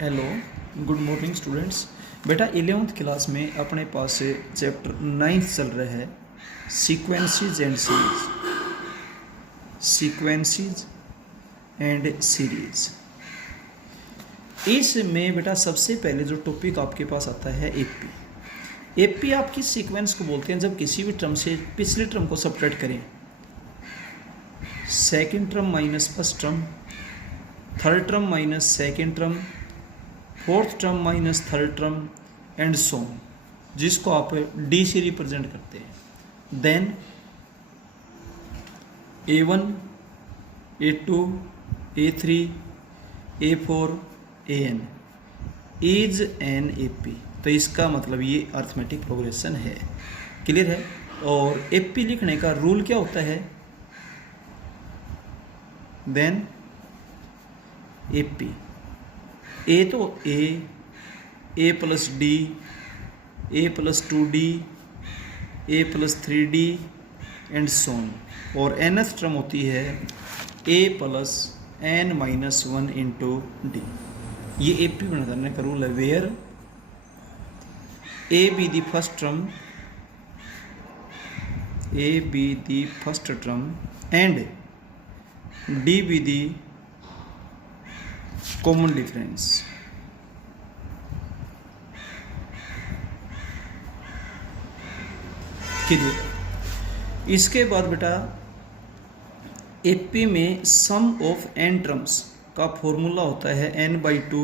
Hello, good morning students. बेटा 11th class में अपने पास से चैप्टर 9 चल रहा है सीक्वेंसेस एंड सीरीज। इसमें बेटा सबसे पहले जो टॉपिक आपके पास आता है एपी आपकी सीक्वेंस को बोलते हैं जब किसी भी टर्म से पिछले टर्म को सब्ट्रैक्ट करें, second term minus first term, third term minus second term, fourth term minus third term and so, जिसको आप डी से रिप्रेजेंट करते हैं। Then A1, A2, A3, A4, AN is an AP। तो इसका मतलब ये अर्थमेटिक प्रोग्रेशन है। क्लियर है। और AP लिखने का रूल क्या होता है? देन AP ए तो a plus d, a plus 2D, a plus 3D and so on. और nth टर्म होती है a plus n minus 1 into d. ये AP बनाने का रूल है। Where a be the first term, a be the first term and d be the common difference. Clear. इसके बाद बेटा एपी में सम ऑफ एन टर्म्स का formula होता है n/2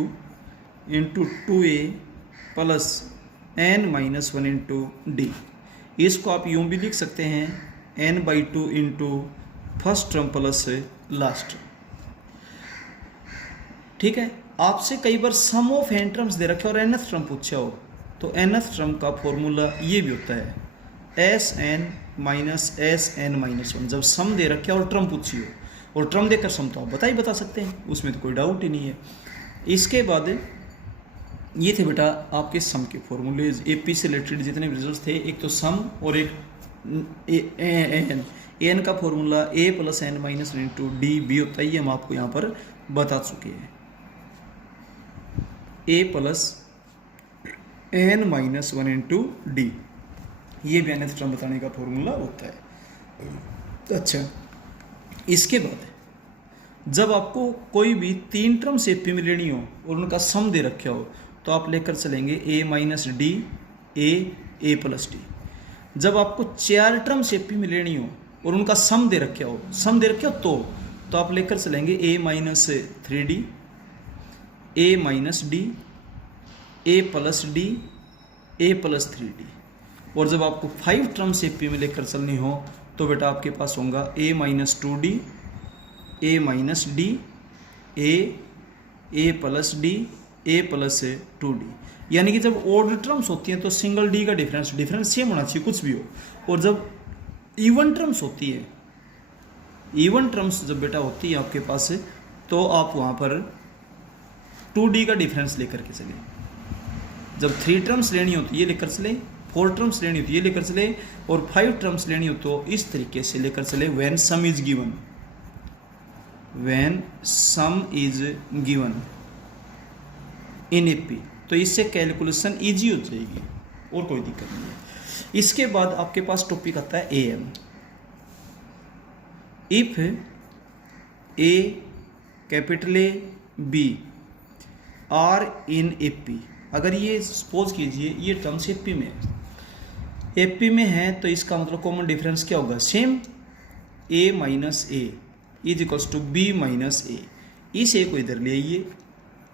into 2a plus n minus 1 into D. इसको आप यूं भी लिख सकते हैं n/2 into first term plus last. ठीक है। आपसे कई बार सम ऑफ एन टर्म्स दे रखे और nth टर्म पूछा हो तो nth टर्म का फॉर्मूला ये भी होता है Sn माइनस Sn माइनस 1। जब सम दे रखे और टर्म पूछी हो, और टर्म देकर सम तो आप बता सकते हैं, उसमें तो कोई डाउट ही नहीं है। इसके बाद ये थे बेटा आपके सम के फॉर्मूलेज। एपी से रिलेटेड जितने भी रिजल्ट थे, एक तो सम और एक एन का formula a plus n minus 1 into d बी होता है। ये हम आपको यहाँ पर बता चुके हैं। A plus n minus 1 into d, ये भी nth टर्म बताने का फॉर्मूला होता है। अच्छा, इसके बाद जब आपको कोई भी 3 टर्म से एपी में लेनी हो और उनका सम दे रखा हो तो आप लेकर चलेंगे ए minus D, a plus D. जब आपको 4 टर्म से एपी में लेनी हो और उनका सम दे रखा हो तो आप लेकर चलेंगे ए minus 3D, A minus D, a plus d, a plus 3D। और जब आपको 5 टर्म से एपी में लेकर चलनी हो तो बेटा आपके पास होगा ए minus 2D, A minus D, a plus d, a plus 2D। यानी कि जब ऑड टर्म्स होती हैं तो सिंगल डी का डिफरेंस सेम होना चाहिए, कुछ भी हो। और जब इवन टर्म्स होती है, इवन टर्म्स जब बेटा होती है आपके पास तो आप वहाँ पर 2D का डिफरेंस लेकर के चले। जब 3 टर्म्स लेनी होती है ये लेकर चले, 4 टर्म्स लेनी होती है ये लेकर चले, और 5 टर्म्स लेनी हो तो इस तरीके से लेकर चले। When some is given, when some is given in AP, तो इससे कैलकुलेशन इजी हो जाएगी और कोई दिक्कत नहीं है। इसके बाद आपके पास टॉपिक आता है M. If A capital A B are in AP, अगर ये सपोज कीजिए ये टर्म्स एपी में है तो इसका मतलब कॉमन डिफरेंस क्या होगा? Same a minus a is equals to b minus a. इस ए को इधर ले आइए,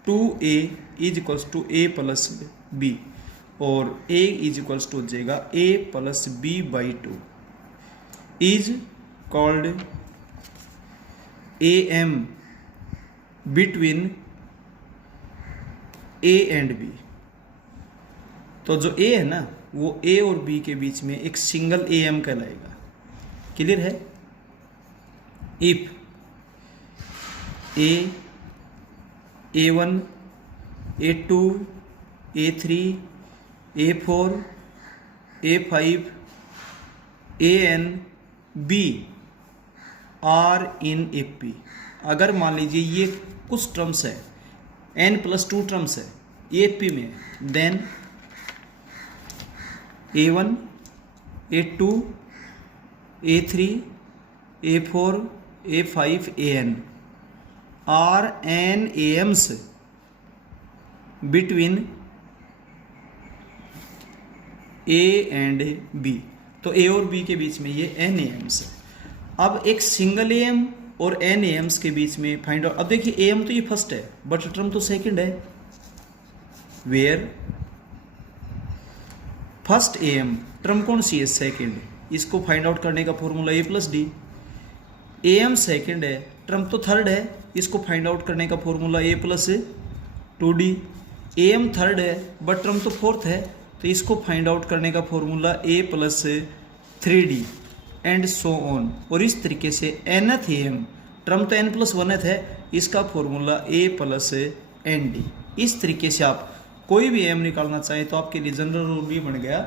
2a is equals to a plus b, और a इज इक्वल्स टू हो जाएगा a plus b by 2 is called A M between a and b। तो जो a है ना वो a और b के बीच में एक सिंगल am कहलाएगा। क्लियर है। If A1, A2, A3, A4, A5, AN, B are in AP. अगर मान लीजिए ये कुछ टर्म्स है n+2 टर्म्स है, ये AP में है। Then A1 A2 A3 A4 A5 AN are n AMs between A and B। तो A और B के बीच में ये n AMs है। अब एक सिंगल AM और n AMs के बीच में फाइंड आउट। अब देखिए AM तो ये फर्स्ट है बट टर्म तो सेकंड है, वेयर फर्स्ट AM टर्म कौन सी है, सेकंड। इसको फाइंड आउट करने का फॉर्मूला A+D। AM सेकंड है, टर्म तो थर्ड है, इसको फाइंड आउट करने का फॉर्मूला A+2D। AM थर्ड है बट टर्म तो फोर्थ है, तो इसको फाइंड आउट करने का formula A+3D and so on. और इस तरीके से nth AM टर्म तो n+1 है, इसका फॉर्मूला A+ND। इस तरीके से आप कोई भी AM निकालना चाहें तो आपके लिए जनरल रूल भी बन गया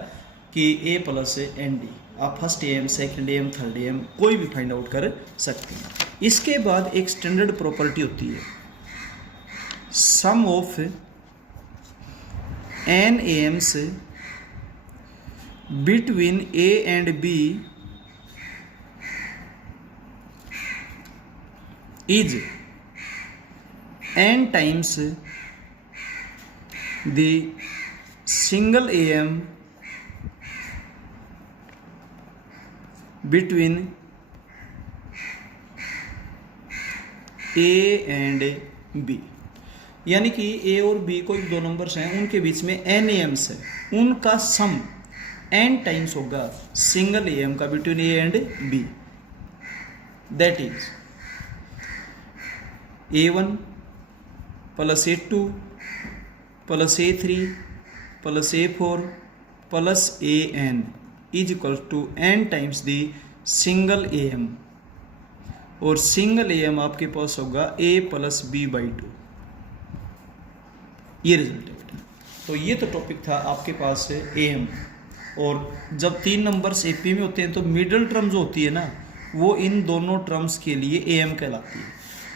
कि A+ND। आप first AM, second AM, third AM कोई भी फाइंड आउट कर सकते हैं। इसके बाद एक स्टैंडर्ड प्रॉपर्टी होती है, sum of n AMs between A and B is n times the single AM between A and B। यानी कि A और B कोई दो नंबर्स हैं, उनके बीच में n AMs है, उनका सम n टाइम्स होगा सिंगल AM का between A and B। That is A1 plus A2 plus A3 plus A4 plus AN is equal to n times the single AM। और single AM आपके पास होगा A+B/2। ये result है बेटा। तो ये तो टॉपिक था आपके पास AM। और जब तीन नंबर्स AP में होते हैं तो मिडिल टर्म जो होती है ना, वो इन दोनों टर्म्स के लिए AM कहलाती है।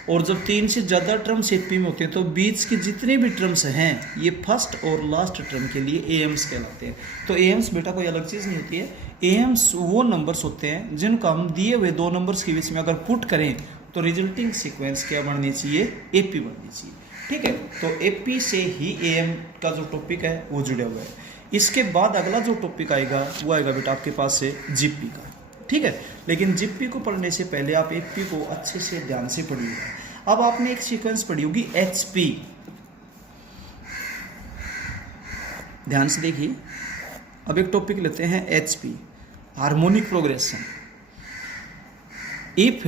और जब तीन से ज़्यादा टर्म्स AP में होते हैं तो बीच के जितने भी टर्म्स हैं ये फर्स्ट और लास्ट टर्म के लिए AMs कहलाते हैं। तो AMs बेटा कोई अलग चीज़ नहीं होती है, AMs वो नंबर्स होते हैं जिनको हम दिए हुए दो नंबर्स के बीच में अगर पुट करें तो रिजल्टिंग सीक्वेंस क्या बननी चाहिए, AP बननी चाहिए। ठीक है, तो AP से ही AM का जो टॉपिक है वो जुड़ा हुआ है। इसके बाद अगला जो टॉपिक आएगा वो आएगा बेटा आपके पास से GP का। ठीक है, लेकिन GP को पढ़ने से पहले आप AP को अच्छे से ध्यान से पढ़िएगा। अब आपने एक सीक्वेंस पढ़ी होगी HP, ध्यान से देखिए। अब एक टॉपिक लेते हैं HP, harmonic progression. If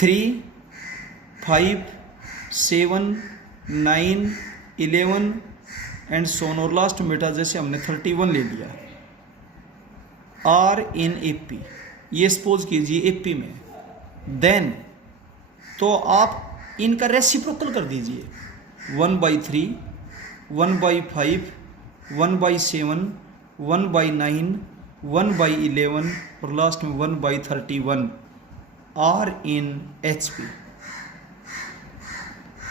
3, 5, 7, 9, 11 and so on, और लास्ट में बेटा जैसे हमने 31 ले लिया, आर इन AP, ये सपोज कीजिए AP में, देन तो आप इनका रेसिप्रोकल कर दीजिए 1/3, 1/5, 1/7, 1/9, 1/11 और लास्ट में 1/31 आर इन HP।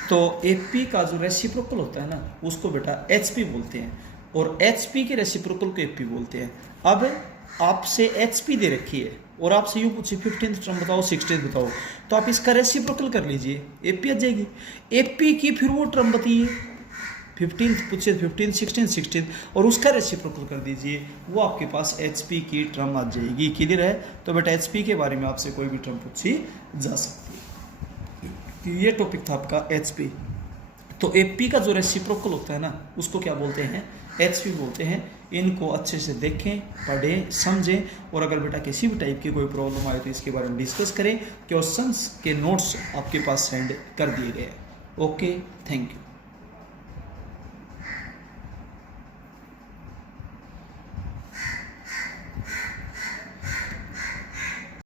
तो AP का जो रेसिप्रोकल होता है ना उसको बेटा HP बोलते हैं, और HP के रेसिप्रोकल को AP बोलते हैं। अब आपसे HP दे रखी है और आपसे यूँ पूछे 15th टर्म बताओ, 16th बताओ, तो आप इसका रेसिप्रोकल कर लीजिए, AP आ जाएगी। AP की फिर वो टर्म बताइए, 15th पूछे 15, 16, 16 और उसका रेसिप्रोकल कर दीजिए, वो आपके पास HP की टर्म आ जाएगी। क्लियर है? तो बेटा HP के बारे में आपसे कोई भी टर्म पूछी जा सकती है। ये टॉपिक था आपका HP। तो AP का जो रेसिप्रोकल होता है ना उसको क्या बोलते हैं, HP बोलते हैं। इनको अच्छे से देखें, पढ़ें, समझें, और अगर बेटा किसी भी टाइप की कोई प्रॉब्लम आए तो इसके बारे में डिस्कस करें। क्वेश्चंस के नोट्स आपके पास सेंड कर दिए गए हैं। Okay, thank you.